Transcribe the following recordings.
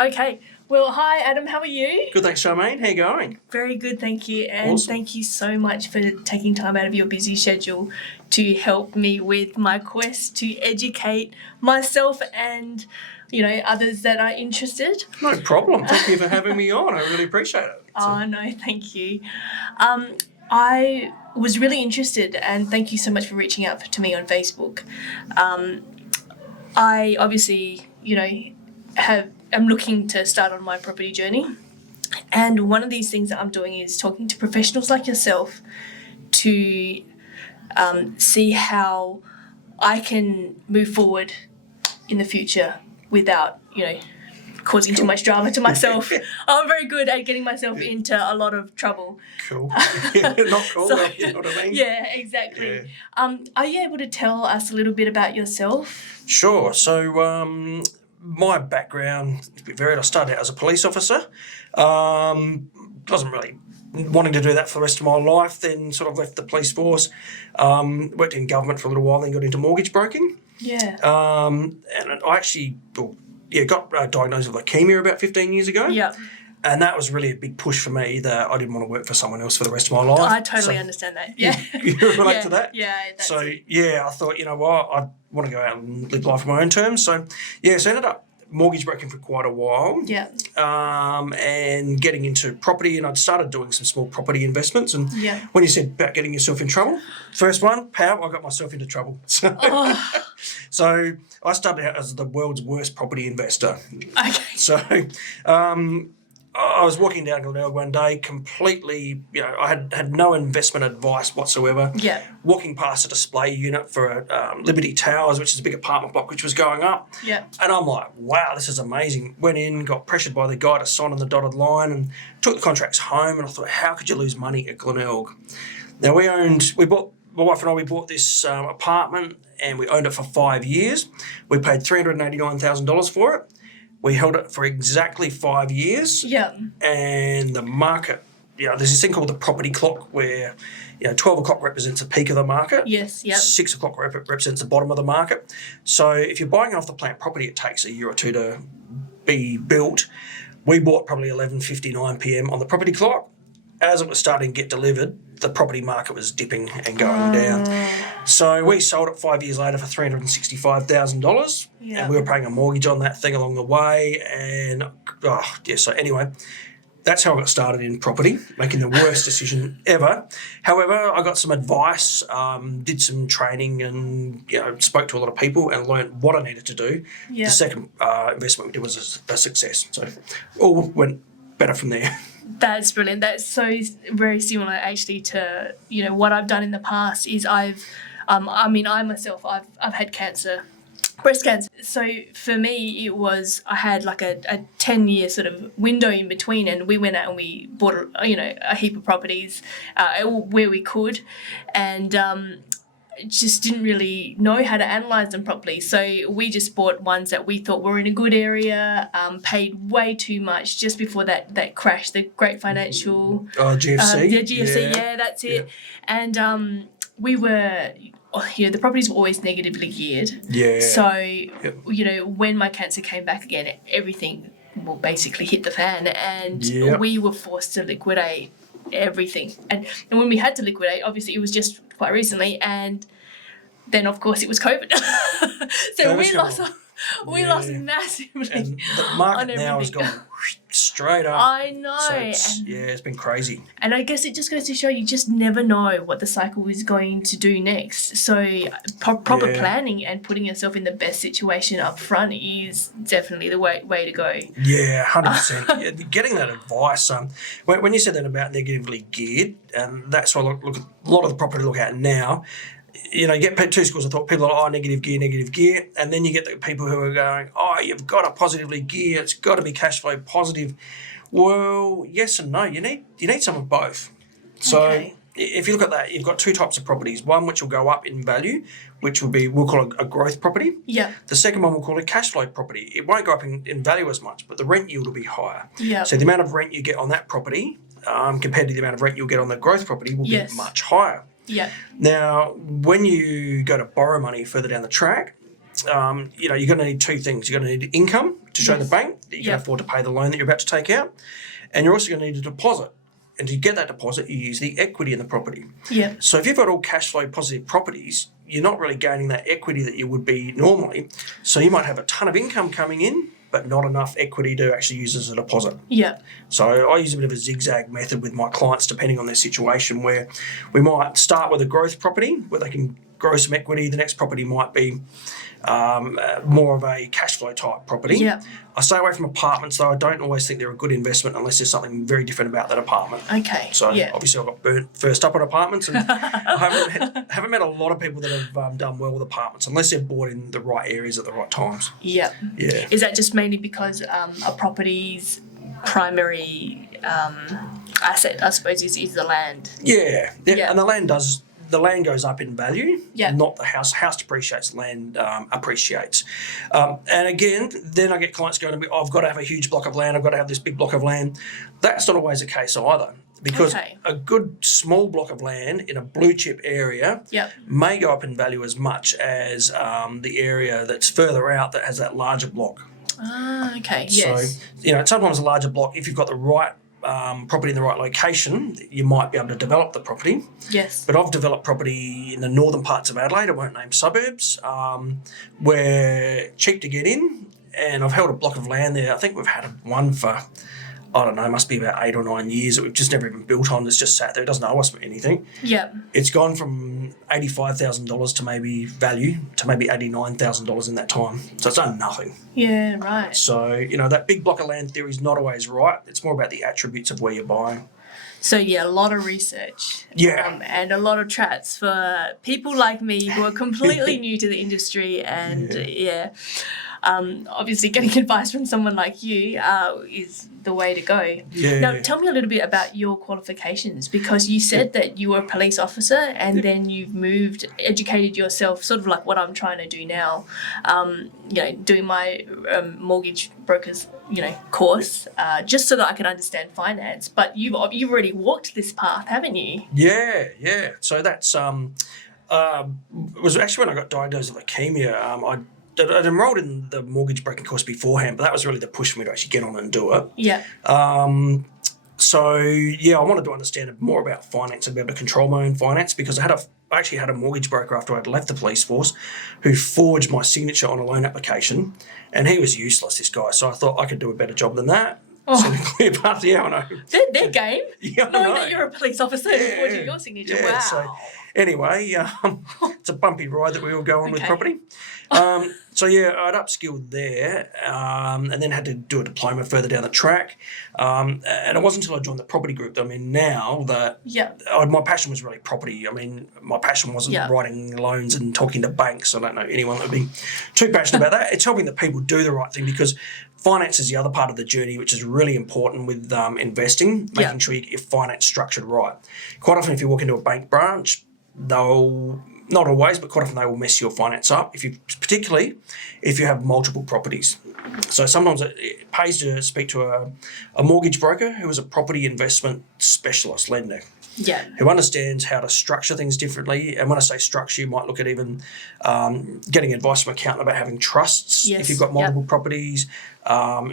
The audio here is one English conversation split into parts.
Okay. Well, hi, Adam. How are you? Good, thanks, Charmaine. How you going? Very good, thank you. And Awesome. Thank you so much for taking time out of your busy schedule to help me with my quest to educate myself and, others that are interested. No problem. Thank you for having me on. I really appreciate it. Oh, no, thank you. I was really interested, and thank you so much for reaching out to me on Facebook. I obviously, I'm looking to start on my property journey. And one of these things that I'm doing is talking to professionals like yourself to see how I can move forward in the future without, causing too much drama to myself. I'm very good at getting myself into a lot of trouble. Cool. Not cool, So- you know what I mean? Yeah, exactly. Are you able to tell us a little bit about yourself? Sure. So my background, to be varied, I started out as a police officer. Wasn't really wanting to do that for the rest of my life, then sort of left the police force, worked in government for a little while, then got into mortgage broking. Yeah. And I actually got diagnosed with leukemia about 15 years ago. Yeah. And that was really a big push for me that I didn't want to work for someone else for the rest of my life. I totally understand that. Yeah. You relate to that? Yeah. That's So, it. I thought, you know what, I want to go out and live life on my own terms. So, so I ended up mortgage broking for quite a while. Yeah. And getting into property, and I'd started doing some small property investments. And Yeah. when you said about getting yourself in trouble, first one, I got myself into trouble. So, so I started out as the world's worst property investor. Okay. So I was walking down Glenelg one day, completely, I had no investment advice whatsoever. Yeah. Walking past a display unit for Liberty Towers, which is a big apartment block which was going up. Yeah. And I'm like, wow, this is amazing. Went in, got pressured by the guy to sign on the dotted line and took the contracts home. And I thought, how could you lose money at Glenelg? Now, my wife and I, we bought this apartment and we owned it for 5 years. We paid $389,000 for it. We held it for exactly 5 years. Yeah. And the market, there's this thing called the property clock where, 12 o'clock represents the peak of the market. Yes. Yep. 6 o'clock represents the bottom of the market. So if you're buying off the plant property, it takes a year or two to be built. We bought probably 11:59 p.m. on the property clock. As it was starting to get delivered, the property market was dipping and going down. So we sold it 5 years later for $365,000. Yeah. And we were paying a mortgage on that thing along the way. And, so anyway, that's how I got started in property, making the worst decision ever. However, I got some advice, did some training and, spoke to a lot of people and learned what I needed to do. Yeah. The second investment we did was a success. So all went better from there. That's brilliant. That's so very similar actually to, what I've done in the past is I myself, I've had cancer, breast cancer. So for me, it was, I had like a 10-year sort of window in between, and we went out and we bought, a heap of properties where we could, and just didn't really know how to analyse them properly. So we just bought ones that we thought were in a good area, paid way too much just before that crash, the great financial... GFC? The GFC, yeah, that's it. Yeah. And we were... the properties were always negatively geared. Yeah. So, when my cancer came back again, everything basically hit the fan, and we were forced to liquidate everything. And when we had to liquidate, obviously it was just quite recently, and then of course it was COVID. So we lost massively. And the market now has gone straight up. I know. So it's been crazy. And I guess it just goes to show you just never know what the cycle is going to do next. So proper planning and putting yourself in the best situation up front is definitely the way to go. Yeah, 100%. Getting that advice. When you said that about negatively geared, and that's what look a lot of the property look at now. You get two schools of thought. People are negative gear, and then you get the people who are going, you've got to positively gear. It's got to be cash flow positive. Well, yes and no. You need some of both. So if you look at that, you've got two types of properties. One which will go up in value, which will be, we'll call it a growth property. Yeah. The second one we'll call it cash flow property. It won't go up in value as much, but the rent yield will be higher. Yeah. So the amount of rent you get on that property compared to the amount of rent you'll get on the growth property will be much higher. Yeah. Now, when you go to borrow money further down the track, you're going to need two things. You're going to need income to show the bank that you can afford to pay the loan that you're about to take out, and you're also going to need a deposit. And to get that deposit, you use the equity in the property. Yeah. So if you've got all cash flow positive properties, you're not really gaining that equity that you would be normally. So you might have a ton of income coming in, but not enough equity to actually use as a deposit. Yeah. So I use a bit of a zigzag method with my clients depending on their situation, where we might start with a growth property where they can grow some equity. The next property might be more of a cash flow type property. Yeah. I stay away from apartments, though. I don't always think they're a good investment unless there's something very different about that apartment. Okay. So obviously I got burnt first up on apartments, and I haven't met a lot of people that have done well with apartments unless they're bought in the right areas at the right times. Yeah. Yeah. Is that just mainly because a property's primary asset, I suppose, is the land? Yeah. And the land goes up in value, not the house. House depreciates, land appreciates. And again, then I get clients going to be, I've got to have a huge block of land, I've got to have this big block of land. That's not always the case either, because a good small block of land in a blue chip area may go up in value as much as the area that's further out that has that larger block. Okay, So, sometimes a larger block, if you've got the right property in the right location, you might be able to develop the property. Yes. But I've developed property in the northern parts of Adelaide, I won't name suburbs, where cheap to get in, and I've held a block of land there. I think we've had one for, I don't know, must be about 8 or 9 years that we've just never even built on. It's just sat there. It doesn't owe us anything. Yeah. It's gone from $85,000 to maybe $89,000 in that time. So it's done nothing. Yeah, right. So, that big block of land theory is not always right. It's more about the attributes of where you're buying. So, a lot of research. Yeah. And a lot of chats for people like me who are completely new to the industry, and obviously getting advice from someone like you is the way to go. Yeah. Now, tell me a little bit about your qualifications, because you said that you were a police officer and then you've educated yourself, sort of like what I'm trying to do now, doing my mortgage broker's, course, just so that I can understand finance. But you've already walked this path, haven't you? Yeah. So that's was actually when I got diagnosed with leukemia. I'd enrolled in the mortgage broking course beforehand, but that was really the push for me to actually get on and do it. Yeah. I wanted to understand more about finance and be able to control my own finance, because I actually had a mortgage broker after I'd left the police force who forged my signature on a loan application, and he was useless, this guy. So I thought I could do a better job than that. Oh. So clear path, I know. Their game? Yeah, I knowing know. that you're a police officer and forging your signature. Yeah, wow. So anyway, it's a bumpy ride that we all go on with property. I'd upskilled there, and then had to do a diploma further down the track. And it wasn't until I joined the property group that I'm in now that my passion was really property. I mean, my passion wasn't writing loans and talking to banks. I don't know anyone that would be too passionate about that. It's helping the people do the right thing, because finance is the other part of the journey, which is really important with investing, making sure you get your finance structured right. Quite often if you walk into a bank branch, they'll, not always, but quite often they will mess your finance up, particularly if you have multiple properties. So sometimes it pays to speak to a mortgage broker who is a property investment specialist lender. Yeah. Who understands how to structure things differently. And when I say structure, you might look at even getting advice from an accountant about having trusts if you've got multiple properties,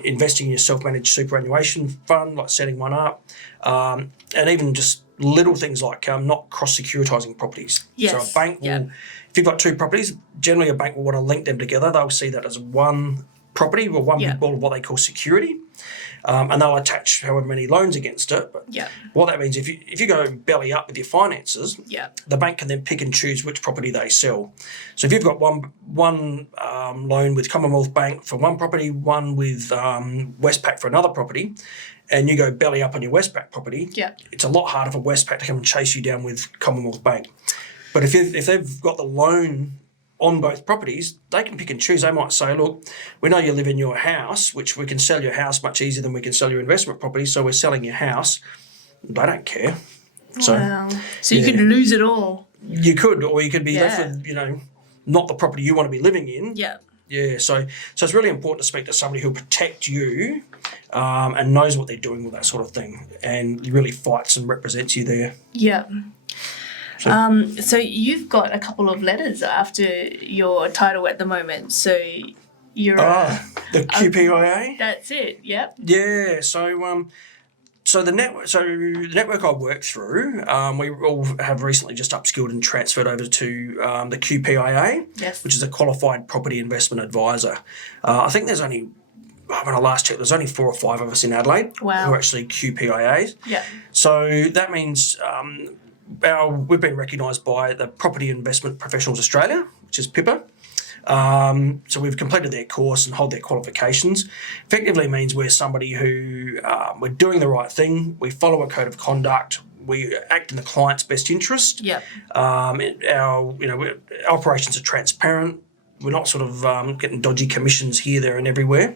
investing in your self-managed superannuation fund, like setting one up, and even just little things like not cross-securitizing properties. Yes. So a bank will, if you've got two properties, generally a bank will want to link them together. They'll see that as one property or one big ball of what they call security. And they'll attach however many loans against it. But what that means, if you go belly up with your finances, the bank can then pick and choose which property they sell. So if you've got one loan with Commonwealth Bank for one property, one with Westpac for another property, and you go belly up on your Westpac property, it's a lot harder for Westpac to come and chase you down with Commonwealth Bank. But if they've got the loan on both properties, they can pick and choose. They might say, look, we know you live in your house, which we can sell your house much easier than we can sell your investment property, so we're selling your house. They don't care. So, So you could lose it all. You could, or you could be left with, not the property you want to be living in. Yeah, so it's really important to speak to somebody who'll protect you and knows what they're doing with that sort of thing, and really fights and represents you there. Yeah. So you've got a couple of letters after your title at the moment. So you're the QPIA. That's it. Yep. Yeah. So the network I work through, we all have recently just upskilled and transferred over to the QPIA, Yes. which is a qualified property investment advisor. I think there's only, when I last checked, there's only 4 or 5 of us in Adelaide Wow. who are actually QPIAs. Yeah. So that means we've been recognised by the Property Investment Professionals Australia, which is PIPA. So we've completed their course and hold their qualifications. Effectively means we're somebody who we're doing the right thing. We follow a code of conduct. We act in the client's best interest. Yep. Our operations are transparent. We're not sort of getting dodgy commissions here, there, and everywhere.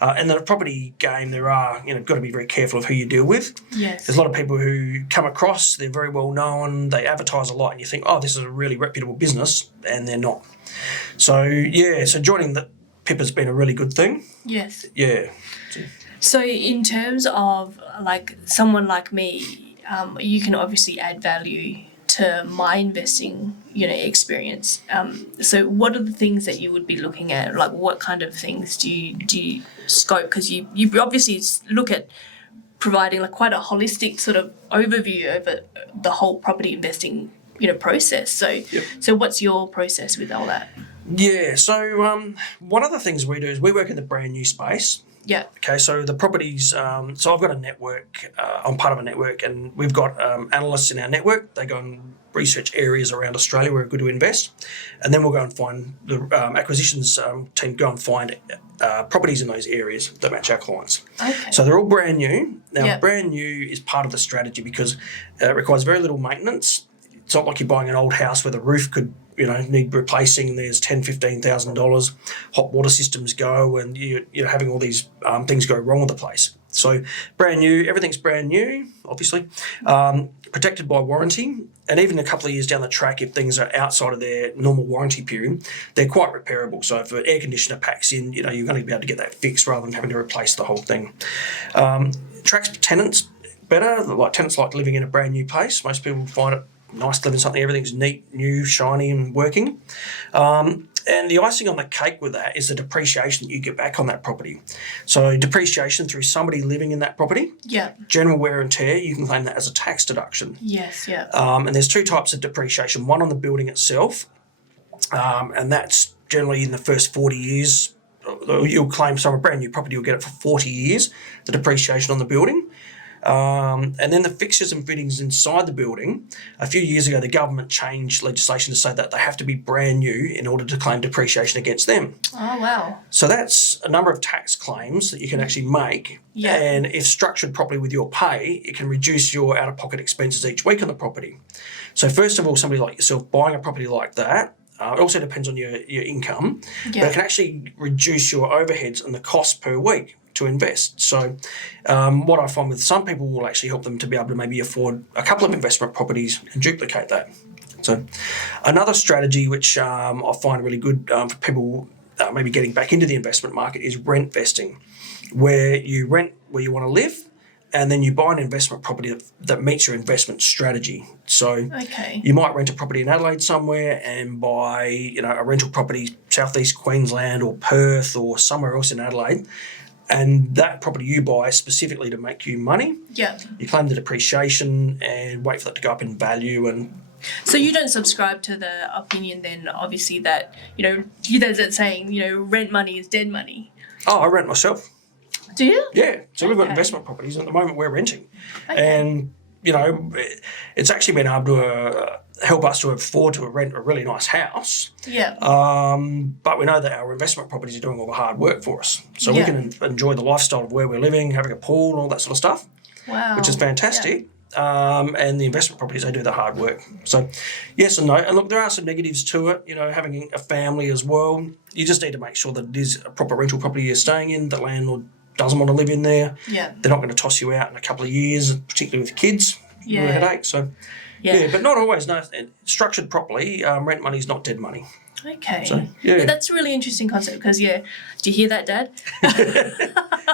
And the property game, there are, got to be very careful of who you deal with. Yes. There's a lot of people who come across, they're very well known, they advertise a lot, and you think, oh, this is a really reputable business, and they're not. So joining the PIP has been a really good thing. Yes. Yeah. So in terms of like someone like me, you can obviously add value to my investing, experience. So what are the things that you would be looking at? Like what kind of things do you scope? Because you obviously look at providing like quite a holistic sort of overview over the whole property investing, process. So Yep. So what's your process with all that? Yeah, so one of the things we do is we work in the brand new space. Yeah. Okay, so the properties, so I've got a network, I'm part of a network, and we've got analysts in our network. They go and research areas around Australia where we're good to invest, and then we'll go and find the acquisitions team go and find properties in those areas that match our clients. Okay. So they're all brand new. Now, Yep. brand new is part of the strategy because it requires very little maintenance. It's not like you're buying an old house where the roof could need replacing. There's $10,000-$15,000. Hot water systems go, and you're having all these things go wrong with the place. So brand new, everything's brand new, obviously, protected by warranty, and even a couple of years down the track, if things are outside of their normal warranty period, they're quite repairable. So if an air conditioner packs in, you're going to be able to get that fixed rather than having to replace the whole thing. Attracts tenants better. Like tenants like living in a brand new place. Most people find it nice to live in something, everything's neat, new, shiny and working. And the icing on the cake with that is the depreciation that you get back on that property. So depreciation through somebody living in that property, Yeah. general wear and tear, you can claim that as a tax deduction. Yes. Yeah. And there's 2 types of depreciation, one on the building itself, and that's generally in the first 40 years. You'll claim, so a brand new property, you'll get it for 40 years, the depreciation on the building. And then the fixtures and fittings inside the building. A few years ago, the government changed legislation to say that they have to be brand new in order to claim depreciation against them. Oh wow. So that's a number of tax claims that you can actually make. Yeah. And if structured properly with your pay, it can reduce your out-of-pocket expenses each week on the property. So first of all, somebody like yourself buying a property like that, it also depends on your income, but it can actually reduce your overheads and the cost per week to invest. So what I find with some people will actually help them to be able to maybe afford a couple of investment properties and duplicate that. So another strategy which I find really good for people maybe getting back into the investment market is rent vesting, where you rent where you want to live and then you buy an investment property that meets your investment strategy. So you might rent a property in Adelaide somewhere and buy a rental property southeast Queensland or Perth or somewhere else in Adelaide. And that property you buy specifically to make you money. Yeah. You claim the depreciation and wait for that to go up in value. And so you don't subscribe to the opinion then, obviously, that, there's that saying, rent money is dead money. Oh, I rent myself. Do you? Yeah. So we've got investment properties, and at the moment we're renting. Okay. And, it's actually been able to help us to afford to rent a really nice house. Yeah. But we know that our investment properties are doing all the hard work for us. So we can enjoy the lifestyle of where we're living, having a pool and all that sort of stuff. Wow. Which is fantastic. Yeah. And the investment properties, they do the hard work. So yes and no. And look, there are some negatives to it, having a family as well. You just need to make sure that it is a proper rental property you're staying in. The landlord doesn't want to live in there. Yeah. They're not going to toss you out in a couple of years, particularly with kids. Yeah. With a headache. So but not always. No, structured properly, rent money is not dead money. Okay. So, That's a really interesting concept because, do you hear that, Dad?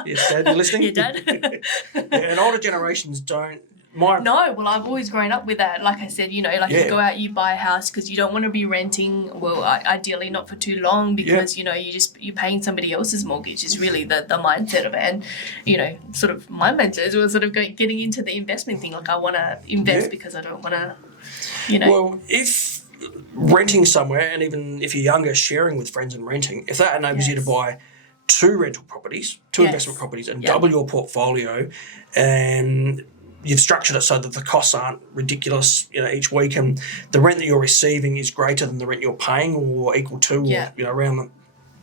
Yes, Dad, you listening? Yeah, Dad. And older generations don't No, well, I've always grown up with that. Like I said, you Yeah. go out, you buy a house because you don't want to be renting. Well, ideally not for too long because you're paying somebody else's mortgage is really the mindset of it. And sort of my mindset is sort of getting into the investment thing. Like I want to invest because I don't want to, Well, if renting somewhere, and even if you're younger, sharing with friends and renting, if that enables you to buy two rental properties, two investment properties, and double your portfolio, and you've structured it so that the costs aren't ridiculous, each week, and the rent that you're receiving is greater than the rent you're paying or equal to, or around them,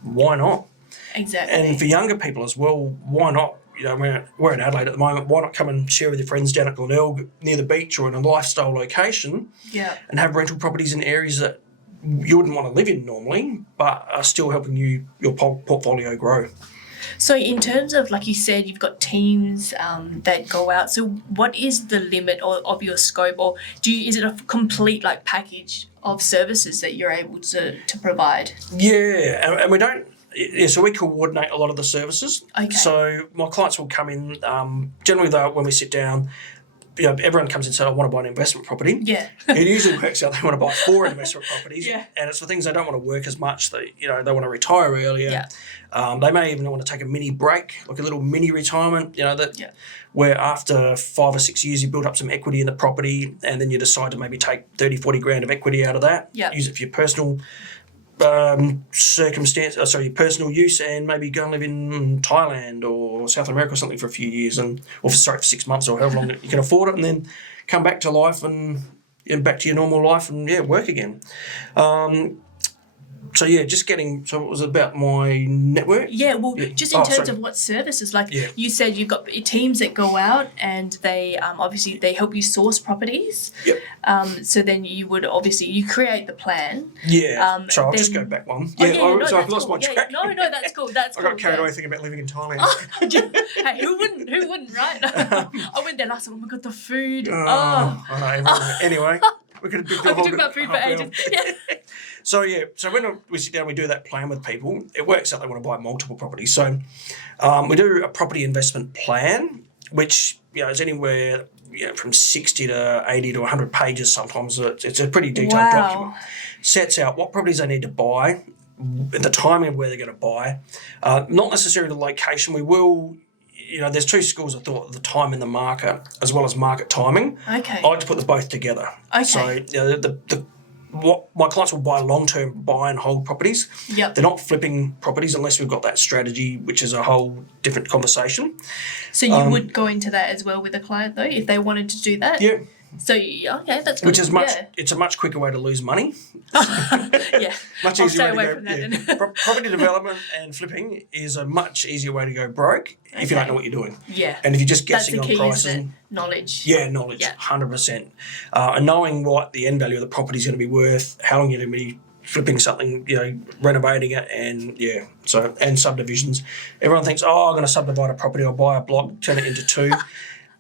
why not? Exactly. And for younger people as well, why not? We're in Adelaide at the moment. Why not come and share with your friends down at Glenelg near the beach or in a lifestyle location, and have rental properties in areas that you wouldn't want to live in normally, but are still helping your portfolio grow. So in terms of, like you said, you've got teams that go out. So what is the limit of your scope, or is it a complete package of services that you're able to provide? Yeah, and we don't. Yeah, so we coordinate a lot of the services. Okay. So my clients will come in. Generally, though, when we sit down, everyone comes in and says, I want to buy an investment property. Yeah. It usually works out they want to buy 4 investment properties. Yeah. And it's for things they don't want to work as much. They want to retire earlier. Yeah. They may even want to take a mini break, like a little mini retirement, where after 5 or 6 years you build up some equity in the property and then you decide to maybe take 30, 40 grand of equity out of that. Yeah. Use it for your personal your personal use, and maybe go and live in Thailand or South America or something for a few years, for 6 months or however long you can afford it, and then come back to life and back to your normal life and work again. So it was about my network. Yeah, well, just in terms of what services, you said you've got teams that go out and they obviously they help you source properties. Yep. So then you would you create the plan. Yeah. So I'll just go back one. I've lost my track. No, that's cool. I got carried away thinking about living in Thailand. Hey, who wouldn't, right? I went there last time. Oh my God, the food. I know. Anyway, we could talk about food for ages. Yeah. So when we sit down, we do that plan with people. It works out they want to buy multiple properties. So we do a property investment plan, which is anywhere from 60 to 80 to 100 pages. Sometimes it's a pretty detailed document. Sets out what properties they need to buy, the timing of where they're going to buy, not necessarily the location. We will. There's two schools of thought: the time in the market as well as market timing. Okay. I like to put them both together. Okay. So what my clients will buy long-term buy and hold properties. Yep. They're not flipping properties unless we've got that strategy, which is a whole different conversation. So you would go into that as well with a client though, if they wanted to do that? Yeah. So that's good. Which is it's a much quicker way to lose money. Yeah. Much I'll easier stay way away to from go. that then. Property development and flipping is a much easier way to go broke if you don't know what you're doing. Yeah. And if you're just That's guessing the key, on prices. isn't it? Knowledge. Yeah, knowledge, Yeah. 100%. And knowing what the end value of the property is going to be worth, how long you're going to be flipping something, renovating it, and subdivisions. Everyone thinks, I'm going to subdivide a property, I'll buy a block, turn it into 2.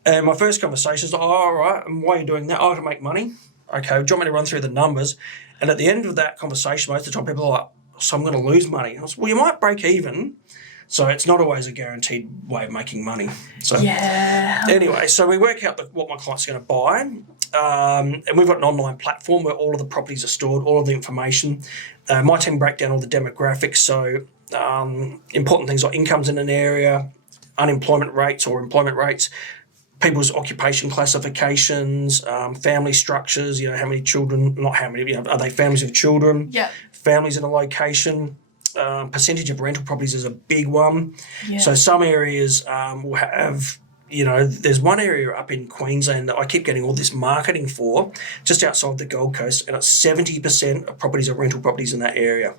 And my first conversation is, all right, and why are you doing that? To make money. Okay, do you want me to run through the numbers? And at the end of that conversation, most of the time people are like, so I'm going to lose money. I was, well, you might break even. So it's not always a guaranteed way of making money. So anyway, so we work out what my client's going to buy. And we've got an online platform where all of the properties are stored, all of the information. My team break down all the demographics. So important things like incomes in an area, unemployment rates or employment rates, people's occupation classifications, family structures, how many children, not how many, are they families of children, families in a location, percentage of rental properties is a big one. Yeah. So some areas will have, there's one area up in Queensland that I keep getting all this marketing for, just outside the Gold Coast, and it's 70% of properties are rental properties in that area.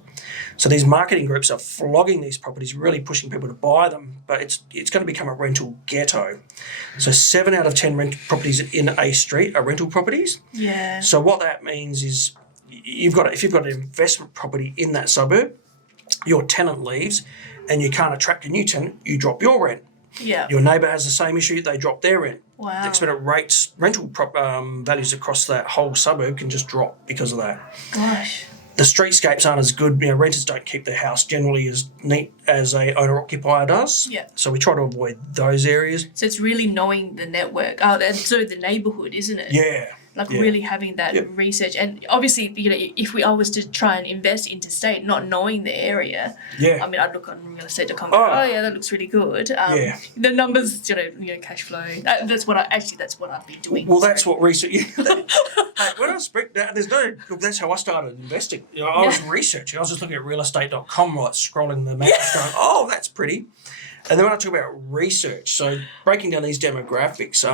So these marketing groups are flogging these properties, really pushing people to buy them, but it's going to become a rental ghetto. So 7 out of 10 rental properties in a street are rental properties. Yeah. So what that means is if you've got an investment property in that suburb, your tenant leaves and you can't attract a new tenant, you drop your rent. Yeah. Your neighbour has the same issue, they drop their rent. Wow. The expected rental values across that whole suburb can just drop because of that. Gosh. The streetscapes aren't as good. Renters don't keep their house generally as neat as a owner-occupier does. Yeah. So we try to avoid those areas. So it's really knowing the network, and so the neighbourhood, isn't it? Yeah. Really having that research. And obviously, if I was to try and invest interstate, not knowing the area, I mean, I'd look on realestate.com and go, oh yeah, that looks really good. The numbers, cash flow, that's what I've been doing. Well, that's what research, when I speak, that's how I started investing. I was researching, I was just looking at realestate.com, scrolling the mouse going, oh, that's pretty. And then when I talk about research, so breaking down these demographics,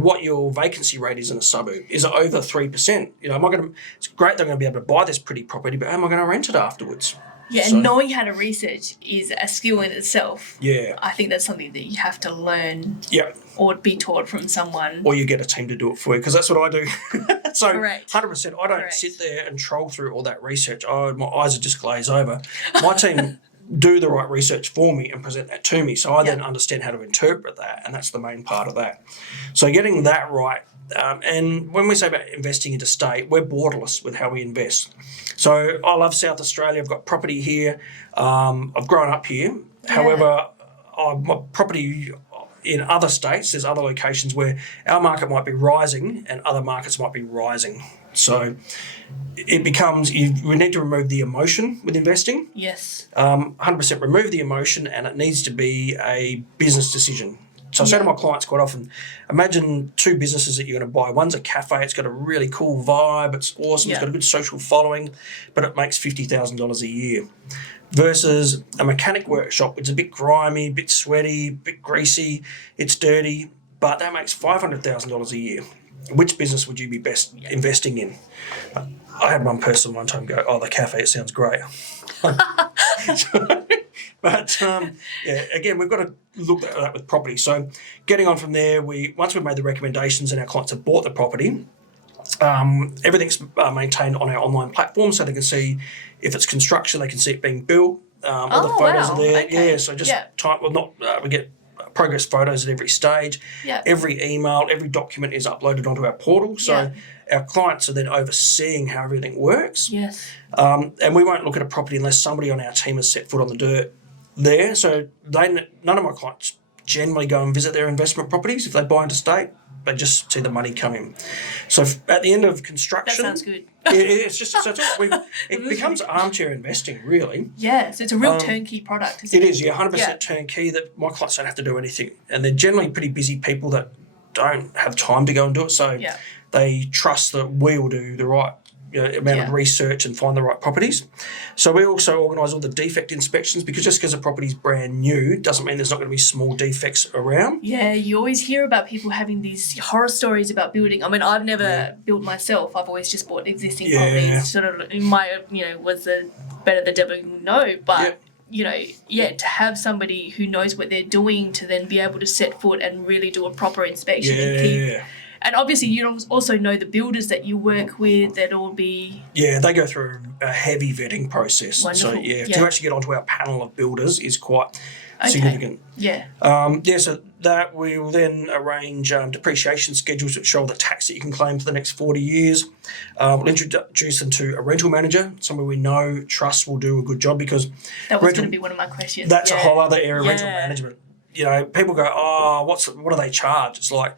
what your vacancy rate is in a suburb. Is it over 3%? It's great that I'm going to be able to buy this pretty property, but am I going to rent it afterwards? Yeah, and knowing how to research is a skill in itself. Yeah. I think that's something that you have to learn. Yeah. Or be taught from someone. Or you get a team to do it for you, because that's what I do. So Correct. 100%, I don't sit there and troll through all that research. My eyes are just glaze over. My team do the right research for me and present that to me, so I then understand how to interpret that, and that's the main part of that. So getting that right, and when we say about investing interstate, we're borderless with how we invest. So I love South Australia. I've got property here. I've grown up here. However, my property in other states, there's other locations where our market might be rising and other markets might be rising. So it becomes, we need to remove the emotion with investing. Yes. 100% remove the emotion, and it needs to be a business decision. So I say to my clients quite often, imagine two businesses that you're going to buy. One's a cafe. It's got a really cool vibe. It's awesome. It's got a good social following, but it makes $50,000 a year. Versus a mechanic workshop. It's a bit grimy, a bit sweaty, a bit greasy. It's dirty, but that makes $500,000 a year. Which business would you be best investing in? I had one person one time go, oh, the cafe, it sounds great. But again, we've got to look at that with property. So getting on from there, once we've made the recommendations and our clients have bought the property, everything's maintained on our online platform, so they can see if it's construction, they can see it being built. All the photos are there. Okay. Yeah, so just we get progress photos at every stage. Yeah. Every email, every document is uploaded onto our portal. So our clients are then overseeing how everything works. Yes. And we won't look at a property unless somebody on our team has set foot on the dirt there. So none of my clients generally go and visit their investment properties if they buy interstate. They just see the money come in. So at the end of construction, that sounds good. It becomes armchair investing, really. Yeah, so it's a real turnkey product. Isn't it? It is, 100% turnkey. That my clients don't have to do anything, and they're generally pretty busy people that don't have time to go and do it. So they trust that we will do the right amount of research and find the right properties. So we also organise all the defect inspections, because just because a property's brand new doesn't mean there's not going to be small defects around. Yeah, you always hear about people having these horror stories about building. I mean, I've never built myself. I've always just bought existing properties. Sort of in my, was the better the devil you know, but to have somebody who knows what they're doing to then be able to set foot and really do a proper inspection and keep. And obviously, you also know the builders that you work with. That'll be they go through a heavy vetting process. Wonderful. So to actually get onto our panel of builders is quite significant. Yeah. So that we will then arrange depreciation schedules that show the tax that you can claim for the next 40 years. We'll introduce them to a rental manager, somebody we know, trust will do a good job, because that was going to be one of my questions. That's a whole other area of rental management. People go, oh, what do they charge? It's like,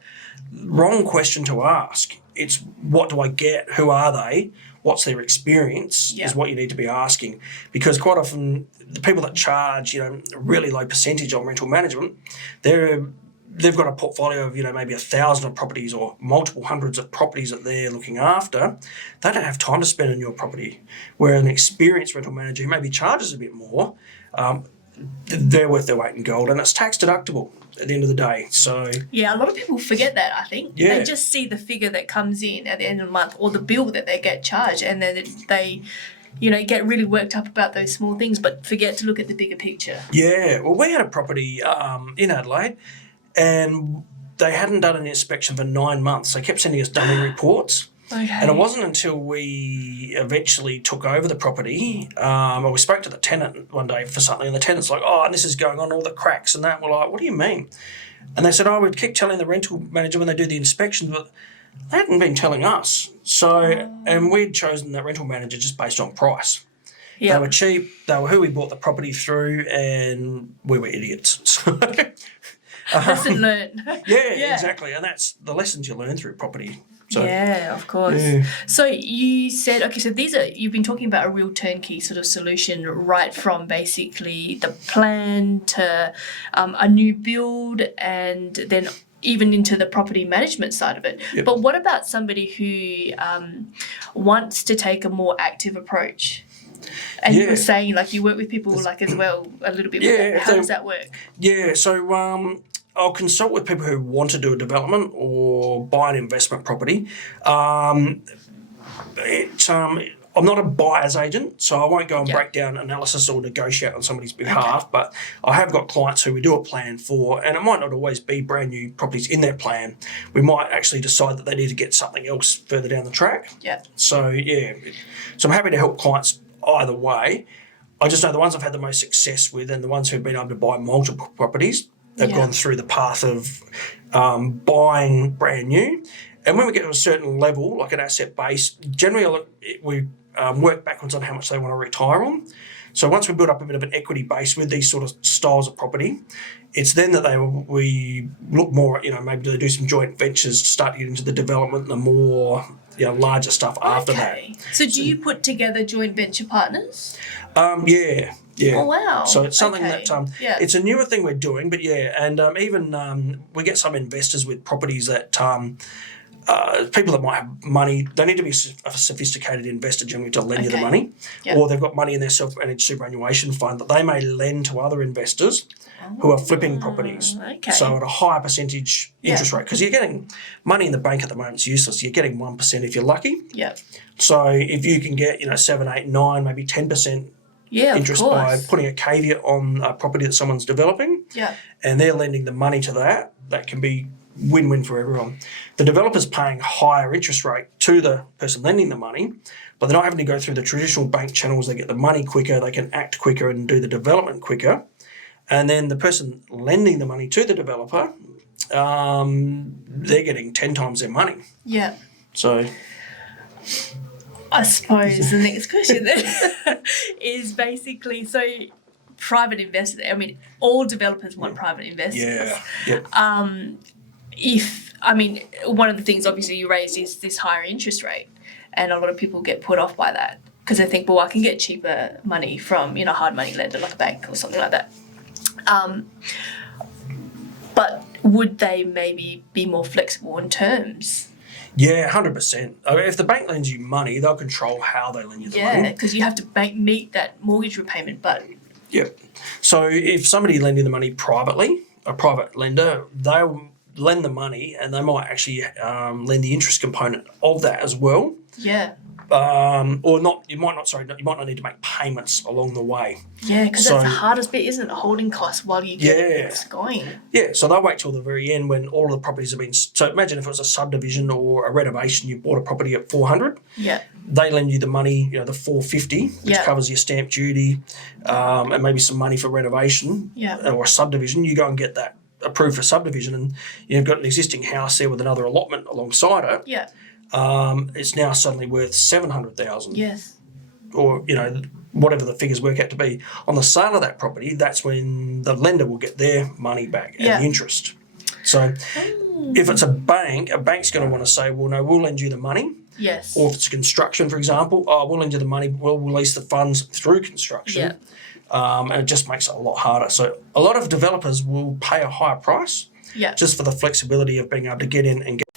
wrong question to ask. It's what do I get? Who are they? What's their experience is what you need to be asking. Because quite often the people that charge, a really low percentage on rental management, they've got a portfolio of, maybe 1,000 properties or multiple hundreds of properties that they're looking after. They don't have time to spend on your property. Where an experienced rental manager who maybe charges a bit more, they're worth their weight in gold, and it's tax deductible at the end of the day. So a lot of people forget that. I think they just see the figure that comes in at the end of the month, or the bill that they get charged, and then they get really worked up about those small things, but forget to look at the bigger picture. Yeah, well, we had a property in Adelaide, and they hadn't done an inspection for 9 months. They kept sending us dummy reports. Okay. And it wasn't until we eventually took over the property, or we spoke to the tenant one day for something, and the tenant's like, oh, and this is going on, all the cracks and that. We're like, what do you mean? And they said, oh, we'd keep telling the rental manager when they do the inspections, but they hadn't been telling us. So, and we'd chosen that rental manager just based on price. Yeah. They were cheap, they were who we bought the property through, and we were idiots. So, Lesson learned. yeah, exactly. And that's the lessons you learn through property. So, Yeah, of course. Yeah. So you said, okay, so you've been talking about a real turnkey sort of solution, right from basically the plan to a new build, and then even into the property management side of it. Yep. But what about somebody who wants to take a more active approach? And you were saying, like, you work with people, like, as well, a little bit with that. How does that work? Yeah, so I'll consult with people who want to do a development or buy an investment property. I'm not a buyer's agent, so I won't go and break down analysis or negotiate on somebody's behalf, but I have got clients who we do a plan for, and it might not always be brand new properties in their plan. We might actually decide that they need to get something else further down the track. Yeah. So, so I'm happy to help clients either way. I just know the ones I've had the most success with and the ones who've been able to buy multiple properties, they've gone through the path of buying brand new. And when we get to a certain level, like an asset base, generally we work backwards on how much they want to retire on. So once we build up a bit of an equity base with these sort of styles of property, it's then that we look more at, maybe to do some joint ventures to start to get into the development and the more larger stuff after that. So do you put together joint venture partners? Yeah. Oh, wow. So it's something that it's a newer thing we're doing, but and even we get some investors with properties that people that might have money, they need to be a sophisticated investor generally to lend you the money, or they've got money in their self-managed superannuation fund that they may lend to other investors who are flipping properties. Okay. So at a higher percentage interest rate, because you're getting money in the bank at the moment is useless. You're getting 1% if you're lucky. Yeah. So if you can get 7, 8, 9, maybe 10% interest by putting a caveat on a property that someone's developing, and they're lending the money to that can be win-win for everyone. The developer's paying higher interest rate to the person lending the money, but they're not having to go through the traditional bank channels. They get the money quicker, they can act quicker and do the development quicker. And then the person lending the money to the developer, they're getting 10 times their money. Yeah. So I suppose the next question then is basically, so private investors, I mean, all developers want private investors. One of the things obviously you raised is this higher interest rate, and a lot of people get put off by that because they think, well, I can get cheaper money from, hard money lender like a bank or something like that. But would they maybe be more flexible in terms? Yeah, 100%. If the bank lends you money, they'll control how they lend you the money. Yeah, because you have to meet that mortgage repayment, but... Yep. So if somebody lending the money privately, a private lender, they'll lend the money and they might actually lend the interest component of that as well. Yeah. Or not, you might not need to make payments along the way. Yeah, because that's the hardest bit, isn't it? Holding costs while you get it going. Yeah, so they'll wait till the very end when all of the properties have been... So imagine if it was a subdivision or a renovation, you bought a property at 400. Yeah. They lend you the money, the 450, which covers your stamp duty and maybe some money for renovation or a subdivision. You go and get that approved for subdivision and you've got an existing house there with another allotment alongside it. Yeah. It's now suddenly worth 700,000. Yes. Or, whatever the figures work out to be. On the sale of that property, that's when the lender will get their money back and the interest. So if it's a bank's going to want to say, well, no, we'll lend you the money. Yes. Or if it's construction, for example, we'll lend you the money, we'll release the funds through construction. Yeah. And it just makes it a lot harder. So a lot of developers will pay a higher price just for the flexibility of being able to get in and get